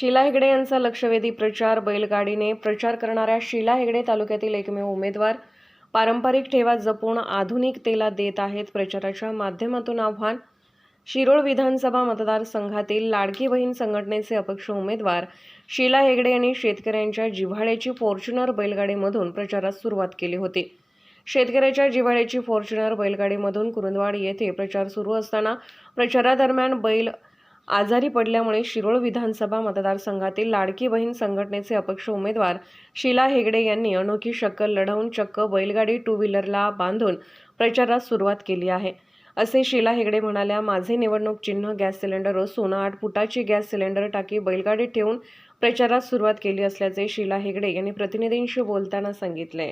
शीला हेगडे यांचा लक्षवेधी प्रचार बैलगाडीने प्रचार करणाऱ्या शीला हेगडे तालुक्यातील एकमेव उमेदवार. पारंपरिक ठेवा जपून आधुनिकतेला देत आहेत प्रचाराच्या माध्यमातून आव्हान. शिरोळ विधानसभा मतदारसंघातील लाडकी बहीण संघटनेचे अपक्ष उमेदवार शीला हेगडे यांनी शेतकऱ्यांच्या जिव्हाळ्याची फॉर्च्युनर बैलगाडीमधून प्रचारास सुरुवात केली होती. शेतकऱ्याच्या जिव्हाळ्याची फॉर्च्युनर बैलगाडीमधून कुरुंदवाड येथे प्रचार सुरू असताना प्रचारादरम्यान बैल आजारी पडल्यामुळे शिरोळ विधानसभा मतदारसंघातील लाडकी बहीण संघटनेचे अपक्ष उमेदवार शीला हेगडे यांनी अनोखी शक्कल लढवून चक्क बैलगाडी टू व्हीलरला बांधून प्रचारास सुरुवात केली आहे. असे शीला हेगडे म्हणाल्या माझे निवडणूक चिन्ह गॅस सिलेंडर असून आठ फुटाची गॅस सिलेंडर टाकी बैलगाडी ठेवून प्रचारास सुरुवात केली असल्याचे शीला हेगडे यांनी प्रतिनिधींशी बोलताना सांगितले.